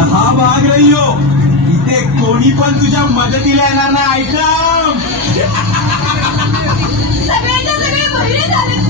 हा भाग रहियो, इथे कोणी पण तुझ्या मदतीला येणार नाही. ऐकम सगळ्यांच्या सगळे बहिणी झाले